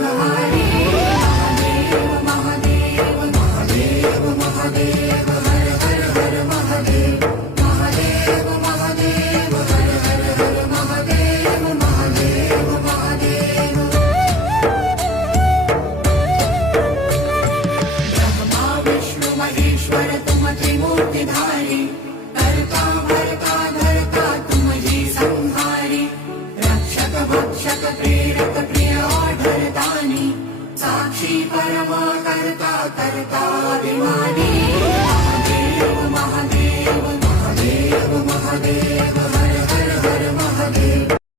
वाघहारी महादेव महादेव महादेव महादेव हर हर हर महादेव महादेव महादेव हर हर हर महादेव महादेव महादेव ब्रह्मा विष्णु महेश्वर तुम त्रिमूर्तिधारी करता भरता धरता तुम ही संहारी रक्षक भक्षक प्रेरक प्रिय आढळतानी साक्षी परमा करता करता अभिमानी